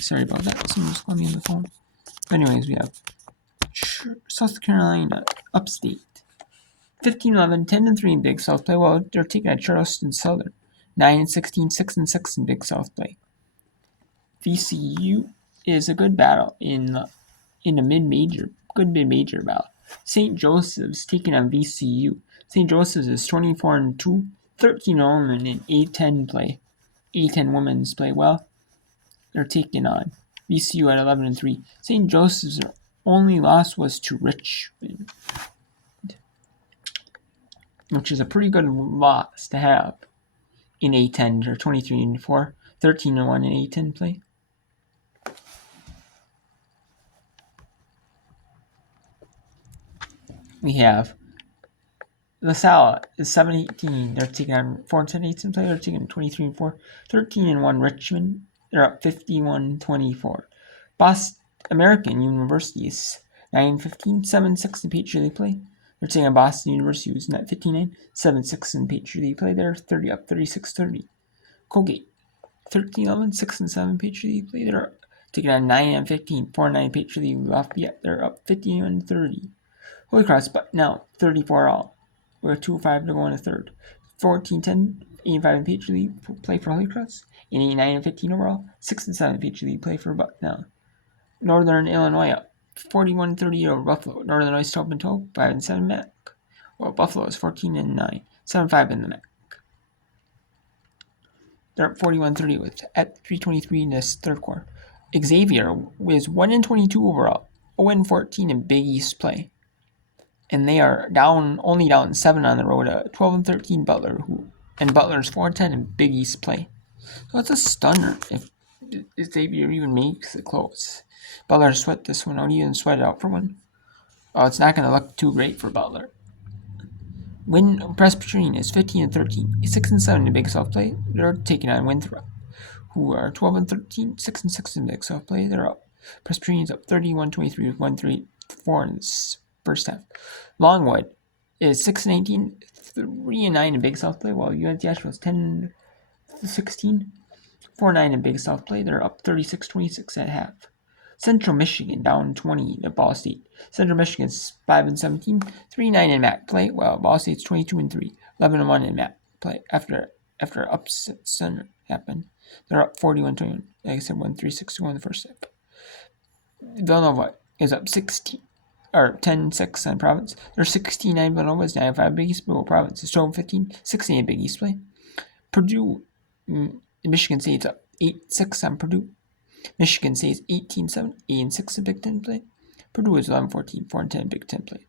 Sorry about that. Someone's calling me on the phone. Anyways, we have South Carolina, Upstate. 15-11, 10-3 in Big South play. Well, they're taking at Charleston Southern. 9-16, 6-6 in Big South play. VCU is a good battle in a mid-major battle. St. Joseph's taking on VCU. St. Joseph's is 24-2, 13-0 in A10 play. A10 women's play. Well, they're taking on VCU at 11-3. St. Joseph's only loss was to Richmond, which is a pretty good loss to have in A10. They're 23-4, 13-1 in A10 play. We have LaSalle is 7-18. They're taking on 4-10 A10 play. They're taking 23-4, 13-1 Richmond. They're up 51-24. Boston American University is 9-15, 7-6 in Patriot League play. They're taking on Boston University, who's net 59, 7-6 in Patriot League play. They're 36-30. Colgate 13-11, 6-7 Patriot League play. They're taking on 9-15, 4-9 Patriot League Lafayette. They're up 51-30. Holy Cross, but now 34-all. We're 2-5 to go in the third. 14-10, 8-5 in Patriot League play for Holy Cross. And 8-9-15 overall. 6-7 Patriot League play for Bucknell. Northern Illinois up 41-30 over Buffalo. Northern Illinois 12-12, 5-7 MAC. Well, Buffalo is 14-9, 7-5 in the MAC. They're up 41-30 with at 3:23 in this third quarter. Xavier is 1-22 overall, 0-14 in Big East play. And they are only down 7 on the road. 12-13 Butler, and Butler's 4-10 in Big East play. So it's a stunner if Xavier even makes it close. Butler sweat this one out, even sweat it out for one. Oh, it's not going to look too great for Butler. Presbyterian is 15-13, 6-7 in Big South play. They're taking on Winthrop, who are 12-13, 6-6 in Big South play. They're up. Presbyterian's up 31-23 with 1-3-4 in this first half. Longwood is 6-18, 3-9 in Big South play, while UNC Asheville is 10-16, 4-9 in Big South play. They're up 36-26 at half. Central Michigan down 20 to Ball State. Central Michigan's 5-17, 3-9 in MAC play, while Ball State's 22-3, 11-1 in MAC play. After upset center happened, they're up 41-21. Like I said, 1-3-6-1 in the first half. Villanova is up 10-6 on Province. They're 16-9 Villanova is 9-5 Big East, but Province is 12-15, 16 Big East play. Purdue, Michigan State's up 8-6 on Purdue. Michigan State's 18-7, 8-6 in Big Ten play. Purdue is 11-14, 4-10 Big Ten play.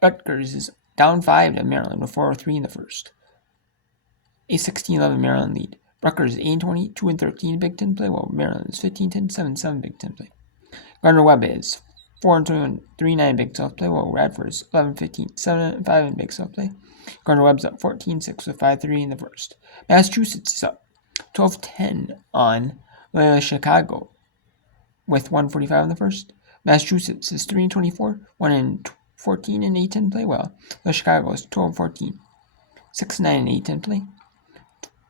Rutgers is down 5 to Maryland with 4-3 in the first. A 16-11 Maryland lead. Rutgers is 8-20, 2-13 in Big Ten play, while Maryland is 15-10, 7-7 Big Ten play. Gardner-Webb is 4-21, 3-9 Big South play, while Radford is 11-15, 7-5 in Big South play. Gardner-Webb's up 14-6 with 5-3 in the first. Massachusetts is up 12-10 on Chicago with 1:45 in the first. Massachusetts is 3-24, 1-14 in A10 play. Well, Chicago is 12-14, 6-9 in A10 play.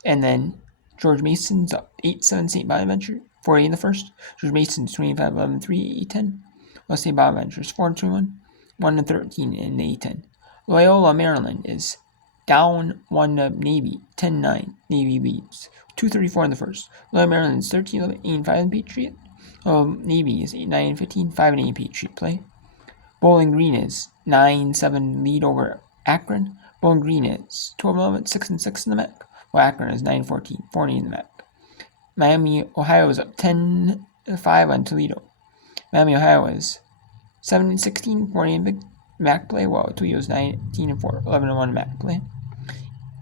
And then George Mason's up 8-7 St. Bonaventure, 4-8 in the first. George Mason's 25-11, 3-10. While St. Bonaventure is 4-21, 1-13 in the A10. Loyola, Maryland is down 1 to Navy, 10-9. Navy leads. 2:34 in the first. Loyola Maryland is 13-11, 8-5 in Patriot. Navy is 8-9-15, 5-8 in Patriot play. Bowling Green is 9-7 lead over Akron. Bowling Green is 12-11, 6-6 in the MAC, while Akron is 9-14, 4-8 in the MAC. Miami, Ohio is up 10-5 on Toledo. Miami, Ohio is 7-16, 4-8 in Big MAC play, while Toledo is 19-4, 11-1 in MAC play.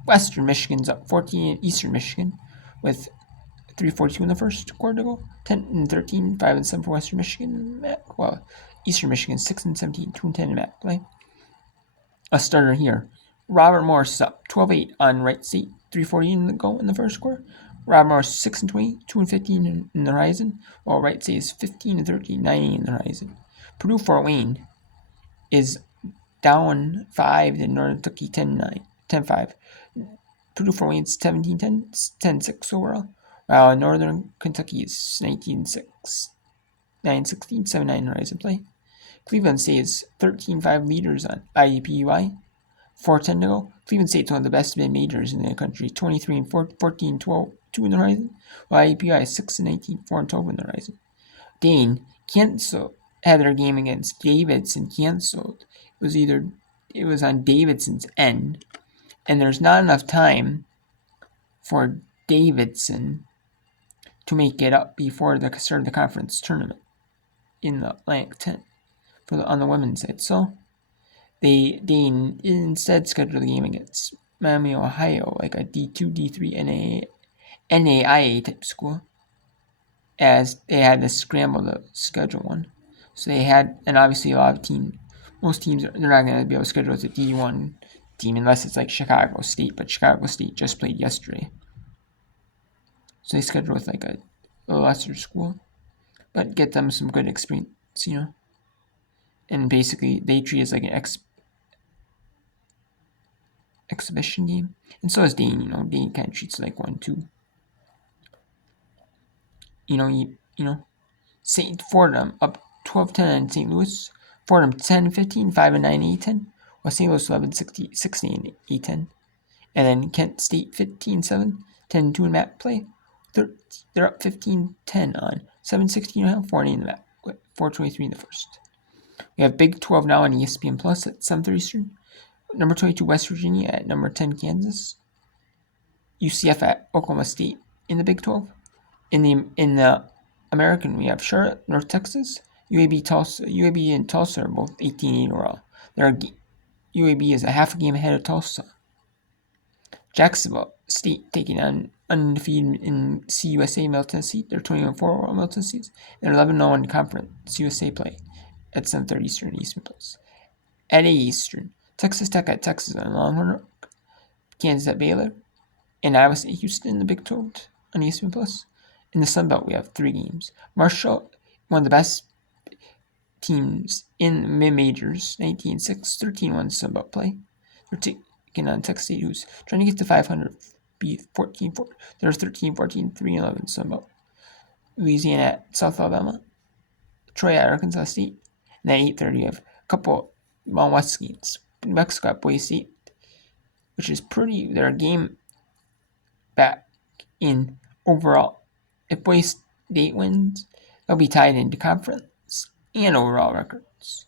Western Michigan's up 14 in Eastern Michigan with 3:42 in the first quarter to go. 10-13, 5-7 for Western Michigan MAC, while Eastern Michigan 6-17, 2-10 in MAC play. A starter here. Robert Morris is up 12-8 on Wright State, 3:40 in the go in the first quarter. Robert Morris 6-20, 2-15 in the Horizon, while Wright State is 15-13, 9-8 in the Horizon. Purdue Fort Wayne is down 5 to Northern Kentucky 10-5. Purdue Fort Wayne's 17-10, 10-6 overall, while Northern Kentucky is 19-6, 9-16, 7-9 Horizon play. Cleveland State is 13-5 leaders on IUPUI. 4-10 to go. Cleveland State's one of the best mid-majors in the country, 23-4, 14-12, 2 in the Horizon, while IUPUI is 6-19, 4-12 in the Horizon. Dane had their game against Davidson canceled. It was on Davidson's end, and there's not enough time for Davidson to make it up before the start of the conference tournament in the Atlantic 10 on the women's side. So they instead scheduled the game against Miami, Ohio, like a D2, D3 NAIA type school, as they had to scramble to schedule one. So they had, and obviously most teams, they're not going to be able to schedule as a D1 team unless it's like Chicago State, but Chicago State just played yesterday. So they scheduled with like a lesser school, but get them some good experience, And basically, they treat it as like an exhibition game. And so is Dane, Dane kind of treats it like 1-2. St. Fordham up 12-10 on St. Louis. Fordham 10-15, 5-9 A10. While St. Louis 11-16 A10. And then Kent State 15-7, 10-2 in map play. They're up 15-10 on 7-16, 4-8 in the map, 4:23 in the first. We have Big 12 now on ESPN Plus at 7:30 Eastern. Number 22 West Virginia at number 10 Kansas. UCF at Oklahoma State in the Big 12. In the American, we have Charlotte, North Texas. UAB and Tulsa are both 18-8 overall. UAB is a half a game ahead of Tulsa. Jacksonville State taking on undefeated in CUSA Middle Tennessee. They're 21-4 overall Middle Tennessee. They're 11-0 in conference USA play at 7:30 Eastern Eastern Plus. At 8 Eastern, Texas Tech at Texas on Longhorn, Kansas at Baylor, and Iowa State Houston in the Big 12 on ESPN Plus. In the Sun Belt, we have 3 games. Marshall, one of the best teams in mid-majors, 19-6, 13-1 Sun Belt play. They're taking on Texas State, who's trying to get to 500, be 14-4. They're 13-14, 3-11 Sun Belt. Louisiana at South Alabama. Troy at Arkansas State. And at 8:30, we have a couple Mountain West games. New Mexico at Boise State, which is they're a game back in overall. If Boise State wins, they'll be tied into conference and overall records.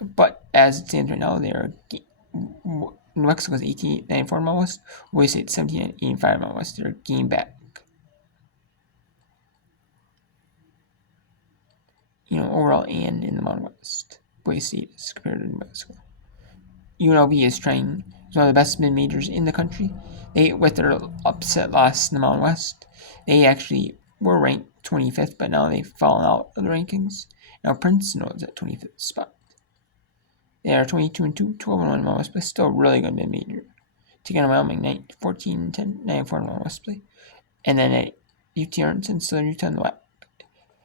But as it stands right now, New Mexico's 18-94 Mountain West, Boise State 17-85 Mountain West. They're a game back. Overall and in the Mountain West, Boise State is compared to New Mexico. UNLV is one of the best mid-majors in the country. With their upset loss in the Mountain West, they actually were ranked 25th, but now they've fallen out of the rankings. Now Princeton is at 25th spot. They are 22-2, 12-1 in Mountain West play, still a really good mid-major. Taking on Wyoming, 14-10, 9-4 in Mountain West play. And then at UT Arlington, Southern Utah in the WAC.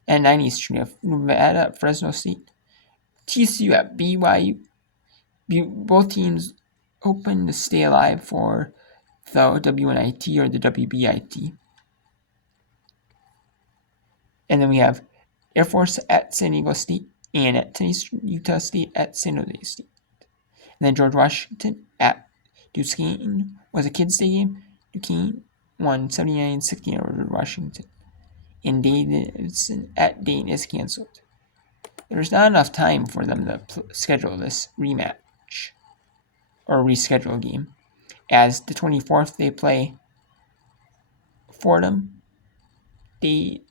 At 9 Eastern, you have Nevada at Fresno State. TCU at BYU. Both teams hoping to stay alive for the WNIT or the WBIT. And then we have Air Force at San Diego State, and at 10 Eastern, Utah State at San Jose State. And then George Washington at Duquesne was a kids' day game. Duquesne won 79-16 over George Washington. And Davidson at Dayton is canceled. There's not enough time for them to schedule this rematch or reschedule game. As the 24th, they play Fordham. Davidson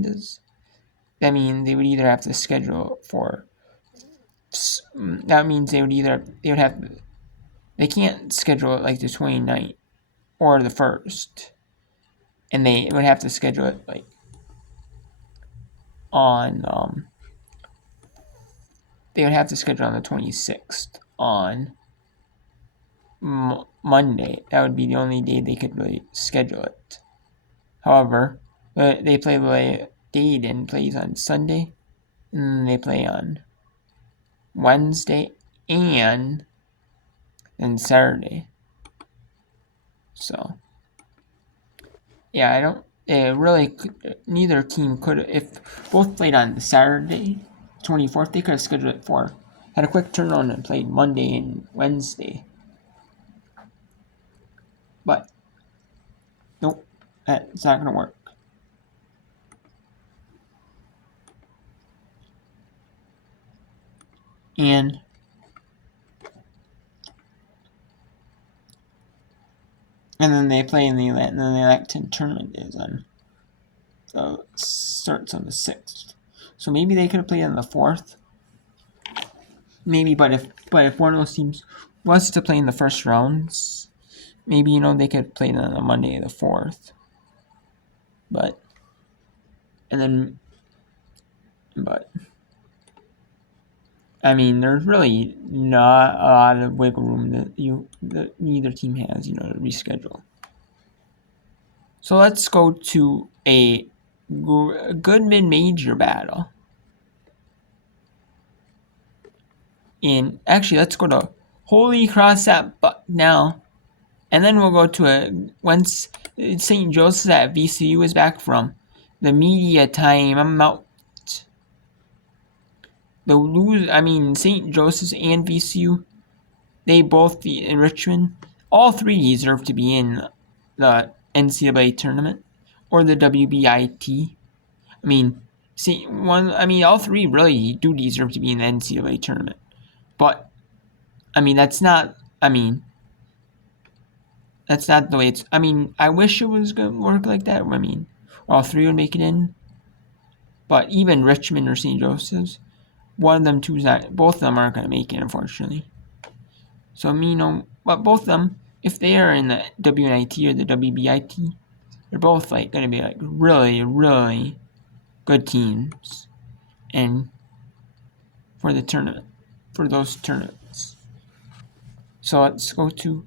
does. That means they would either have to schedule for. That means they can't schedule it like the 29th or the 1st. And they would have to schedule it like on they would have to schedule on the 26th on Monday. That would be the only day they could really schedule it. However, they play Dayton plays on Sunday, and they play on Wednesday and Saturday. So Yeah, I don't. Really, neither team could. If both played on Saturday, 24th, they could have scheduled it for. Had a quick turnaround and played Monday and Wednesday. But nope, that's not gonna work. And then they play in the Atlantic tournament is on starts on the 6th. So maybe they could have played on the 4th. Maybe, but if one of those teams was to play in the first rounds, maybe they could play on the Monday the 4th. But I mean, there's really not a lot of wiggle room that neither team has, to reschedule. So let's go to a good mid-major battle. And actually, let's go to Holy Cross at Buck now. And then we'll go to once St. Joseph's at VCU is back from the media time. I'm out. St. Joseph's and VCU, they both in Richmond. All three deserve to be in the NCAA tournament or the WBIT. All three really do deserve to be in the NCAA tournament. But that's not. That's not the way it's. I wish it was going to work like that. All three would make it in. But even Richmond or St. Joseph's, one of them two's not. Both of them aren't going to make it, unfortunately. So but both of them, if they are in the WNIT or the WBIT, they're both going to be really, really good teams, and for the tournament, for those tournaments. So let's go to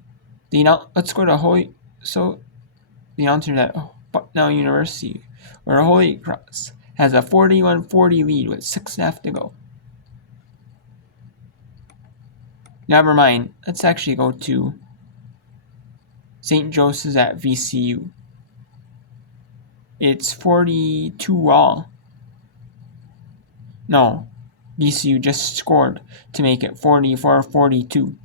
the announcer at Bucknell University, where Holy Cross has a 41-40 lead with 6.5 to go. Never mind. Let's actually go to St. Joseph's at VCU. It's 42 all. No, VCU just scored to make it 44-42.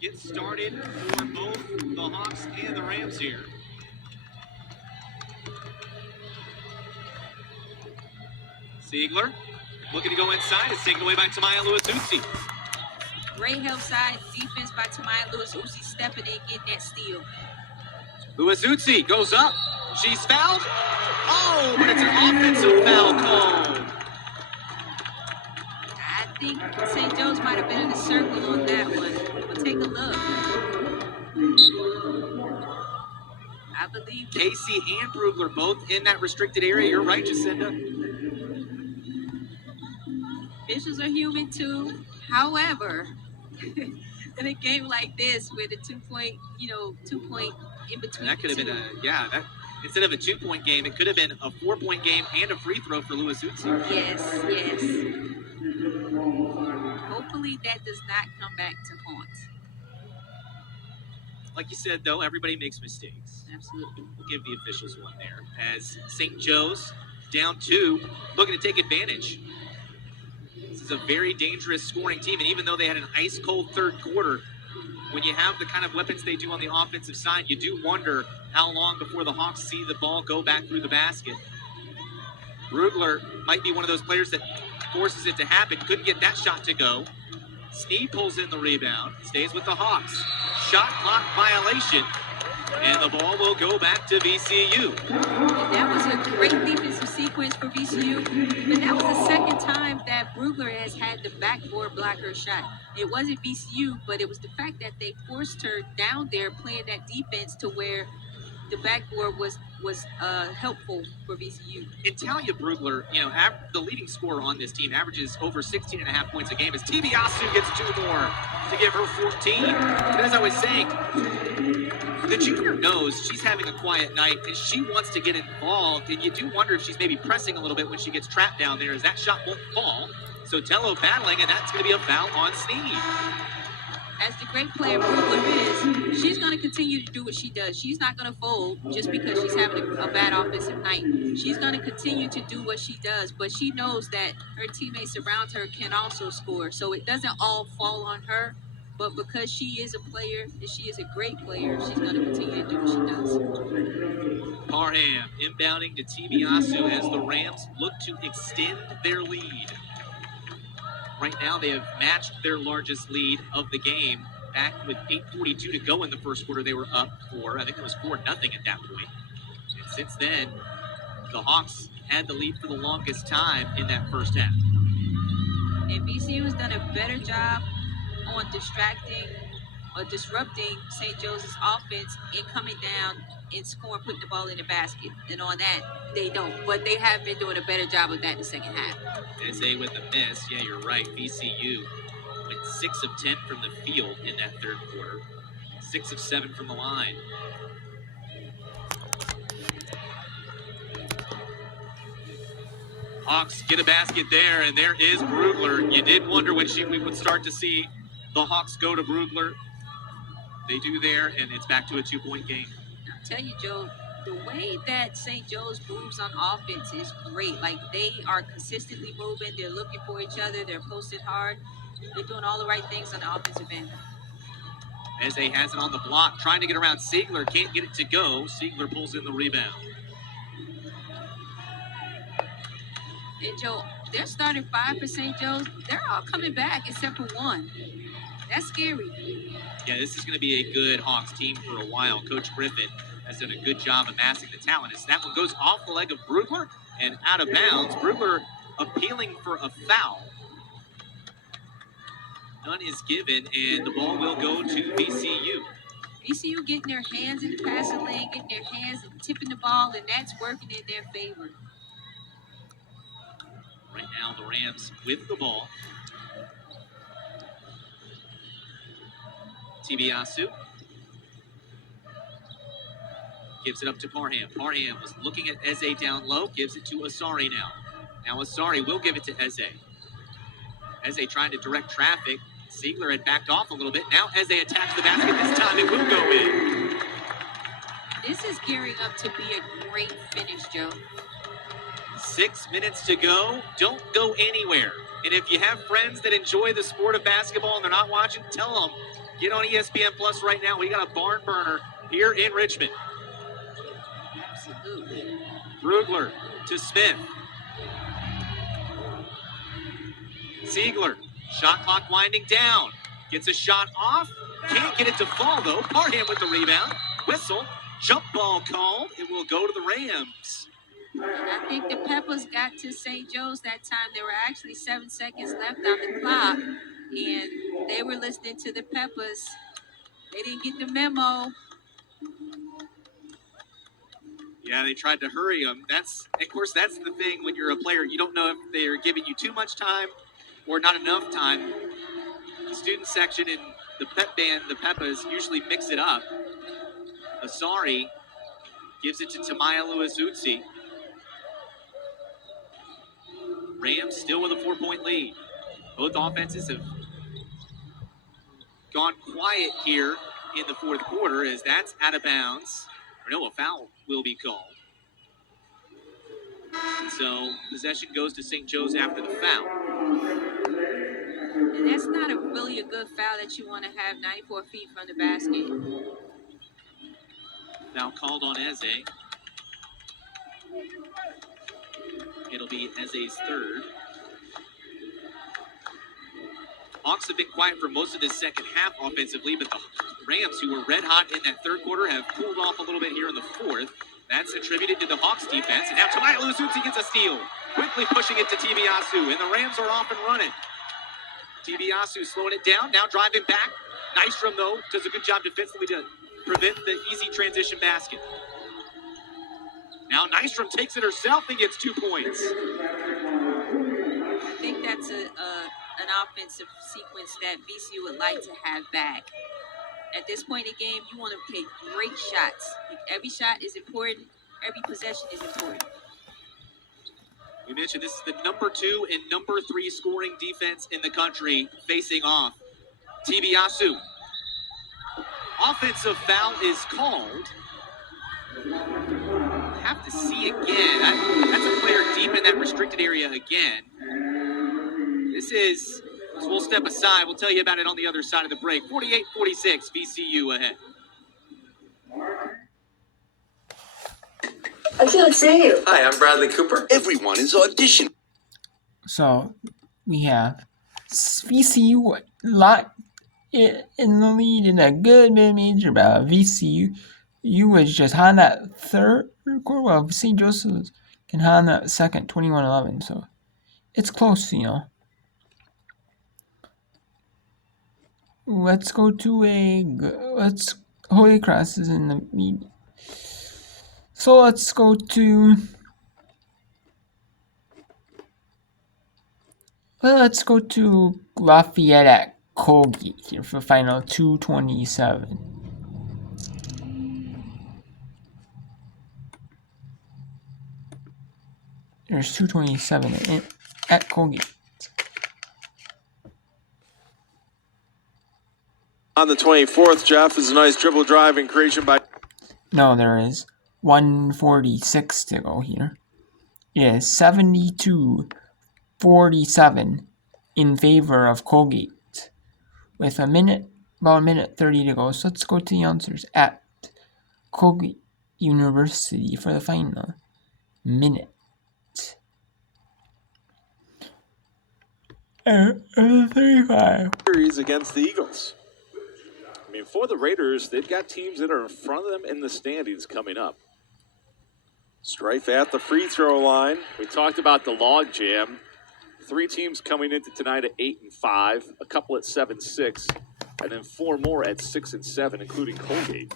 Get started for both the Hawks and the Rams here. Siegler looking to go inside. It's taken away by Tamaya Lewis-Utsi. Great help side defense by Tamaya Lewis-Utsi, stepping in, getting that steal. Lewis-Utsi goes up. She's fouled. Oh, but it's an offensive foul call. I think St. Joe's might have been in the circle on that one. We'll take a look. I believe Casey and Brugler both in that restricted area. You're right, Jacinda. Officials are human too. However, in a game like this with a 2-point, 2-point in between. That could have been instead of a 2-point game, it could have been a 4-point game and a free throw for Lewis-Utsi. Yes. Hopefully that does not come back to haunt. Like you said, though, everybody makes mistakes. Absolutely. We'll give the officials one there. As St. Joe's down 2, looking to take advantage. This is a very dangerous scoring team, and even though they had an ice-cold third quarter, when you have the kind of weapons they do on the offensive side, you do wonder how long before the Hawks see the ball go back through the basket. Brugler might be one of those players that forces it to happen. Couldn't get that shot to go. Sneed pulls in the rebound, stays with the Hawks. Shot clock violation, and the ball will go back to VCU. And that was a great defensive sequence for VCU, but that was the second time that Brugler has had the backboard block her shot. It wasn't VCU, but it was the fact that they forced her down there playing that defense to where the backboard was helpful for VCU. And Talia Brugler, the leading scorer on this team, averages over 16.5 points a game, as Tibiasu gets 2 more to give her 14. But as I was saying, the junior knows she's having a quiet night, and she wants to get involved, and you do wonder if she's maybe pressing a little bit when she gets trapped down there, as that shot won't fall. So Tello battling, and that's going to be a foul on Sneed. as the great player Brugler is, she's going to continue to do what she does. She's not going to fold just because she's having a bad offensive night. She's going to continue to do what she does, but she knows that her teammates around her can also score. So it doesn't all fall on her, but because she is a player and she is a great player, she's going to continue to do what she does. Parham inbounding to Tibiasu as the Rams look to extend their lead. Right now, they have matched their largest lead of the game. Back with 8:42 to go in the first quarter, they were up 4. I think it was 4-0 at that point. And since then, the Hawks had the lead for the longest time in that first half. And VCU has done a better job on disrupting St. Joseph's offense in coming down and scoring, putting the ball in the basket. And on that, they don't. But they have been doing a better job of that in the second half. SA with the miss. Yeah, you're right. VCU went 6 of 10 from the field in that third quarter. 6 of 7 from the line. Hawks get a basket there, and there is Brugler. You did wonder when we would start to see the Hawks go to Brugler. They do there, and it's back to a 2-point game. I'll tell you, Joe, the way that St. Joe's moves on offense is great. Like, they are consistently moving. They're looking for each other. They're posting hard. They're doing all the right things on the offensive end. Eze has it on the block, trying to get around Siegler. Can't get it to go. Siegler pulls in the rebound. And, Joe, they're starting 5 for St. Joe's. They're all coming back except for one. That's scary. Yeah, this is going to be a good Hawks team for a while. Coach Griffin has done a good job amassing the talent. As that one goes off the leg of Brugler and out of bounds. Brugler appealing for a foul. None is given, and the ball will go to VCU. VCU getting their hands in the passing lane, getting their hands and tipping the ball, and that's working in their favor. Right now, the Rams with the ball. Tibiasu gives it up to Parham. Parham was looking at Eze down low, gives it to Asari now. Now Asari will give it to Eze. Eze trying to direct traffic. Siegler had backed off a little bit. Now Eze attacks the basket. This time it will go in. This is gearing up to be a great finish, Joe. 6 minutes to go. Don't go anywhere. And if you have friends that enjoy the sport of basketball and they're not watching, tell them, get on ESPN Plus right now. We got a barn burner here in Richmond. Absolutely. Brugler to Smith. Siegler, shot clock winding down. Gets a shot off. Can't get it to fall, though. Parham with the rebound. Whistle. Jump ball called. It will go to the Rams. And I think the Peppers got to St. Joe's that time. There were actually 7 seconds left on the clock, and they were listening to the Peppers. They didn't get the memo. Yeah, they tried to hurry them. That's the thing when you're a player. You don't know if they're giving you too much time or not enough time. The student section and the pep band, the Peppers, usually mix it up. Asari gives it to Tamaya Lewis-Utsi. Rams still with a 4-point lead. Both offenses have gone quiet here in the fourth quarter as that's out of bounds. Or no, a foul will be called. So possession goes to St. Joe's after the foul. And that's not really a good foul that you want to have 94 feet from the basket. Foul called on Eze. It'll be Eze's third. Hawks have been quiet for most of this second half offensively, but the Rams, who were red hot in that third quarter, have cooled off a little bit here in the fourth. That's attributed to the Hawks defense. And now Tamaya Lewis-Utsi gets a steal, quickly pushing it to Tibiasu, and the Rams are off and running. Tibiasu slowing it down, now driving back. Nystrom, though, does a good job defensively to prevent the easy transition basket. Now Nystrom takes it herself and gets 2 points. I think that's an offensive sequence that VCU would like to have back. At this point in the game, you want to take great shots. Every shot is important. Every possession is important. We mentioned this is the number 2 and number 3 scoring defense in the country facing off. Tibiasu Offensive foul is called. Have to see again. That's a player deep in that restricted area again. We'll step aside. We'll tell you about it on the other side of the break. 48-46, VCU ahead. I can't see you. Hi, I'm Bradley Cooper. Everyone is auditioning. So we have VCU lot in the lead in a good mid-major battle. VCU was just on that third quarter, while St. Joseph's can on that second, 21-11. So it's close, Let's go to Holy Cross is in the lead. So let's go to Lafayette at Colgate here for final 227. There's 227 at Colgate. On the 24th, Jeff, is a nice dribble drive and creation by... No, there is 146 to go here. It is 72-47 in favor of Colgate with about a minute 30 to go. So let's go to the answers at Colgate University for the final minute. 35. Series against the Eagles. I mean, for the Raiders, they've got teams that are in front of them in the standings coming up. Strife at the free throw line. We talked about the log jam. 3 teams coming into tonight at 8-5, a couple at 7-6, and then 4 more at 6-7, including Colgate.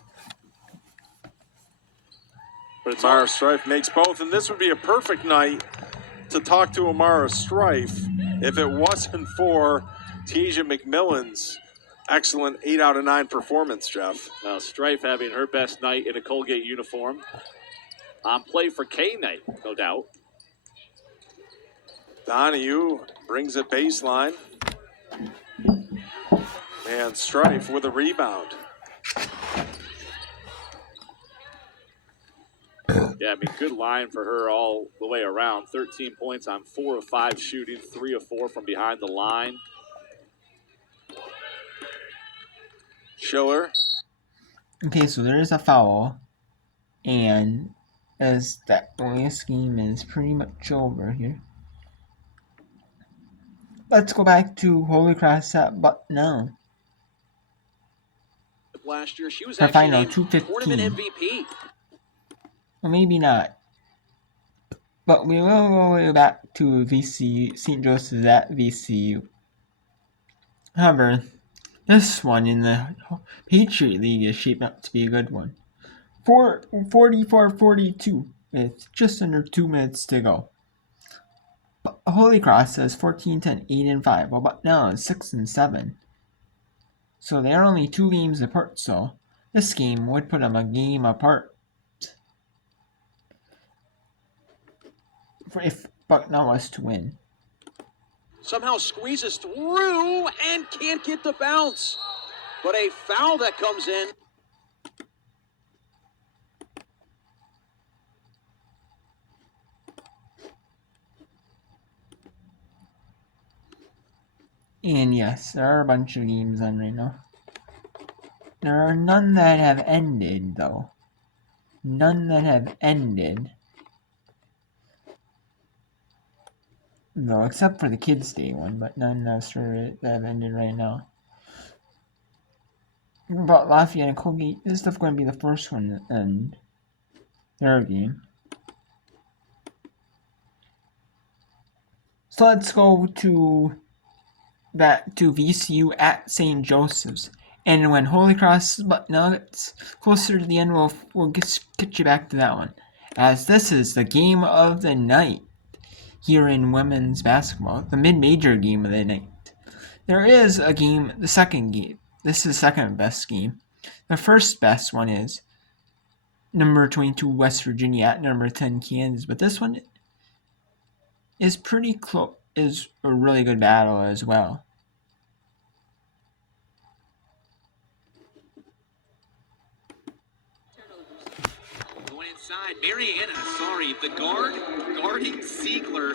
But Amara Strife makes both, and this would be a perfect night to talk to Amara Strife if it wasn't for Tasia McMillan's excellent 8 out of 9 performance, Jeff. Now, Strife having her best night in a Colgate uniform. On play for K-Night, no doubt. Donahue brings it baseline. And Strife with a rebound. Yeah, I mean, good line for her all the way around. 13 points on 4 of 5 shooting, 3 of 4 from behind the line. Schiller. Okay, so there is a foul, and as that bonus game is pretty much over here. Let's go back to Holy Cross at Bucknell. Last year, she was For actually final named 215. tournament MVP. Well, maybe not. But we will go back to VCU, St. Joseph's at VCU. However, this one in the Patriot League is shaping up to be a good one. 44-42 with just under 2 minutes to go. Holy Cross says 14-10, 8-5, while Bucknell is 6-7. So they are only 2 games apart, so this game would put them a game apart. If Bucknell was to win. Somehow squeezes through and can't get the bounce. But a foul that comes in. And yes, there are a bunch of games on right now. There are none that have ended, though. None that have ended. No, except for the Kids Day one, but none that have ended right now. But Lafayette and Colgate, this is going to be the first one to end their game. So let's go back to VCU at St. Joseph's. And when Holy Cross Bucknell gets closer to the end, we'll get you back to that one. As this is the game of the night here in women's basketball, the mid-major game of the night. There is a game, the second game. This is the second best game. The first best one is number 22 West Virginia at number 10 Kansas, but this one is pretty close, is a really good battle as well. side. Mariana, sorry, the guard guarding Ziegler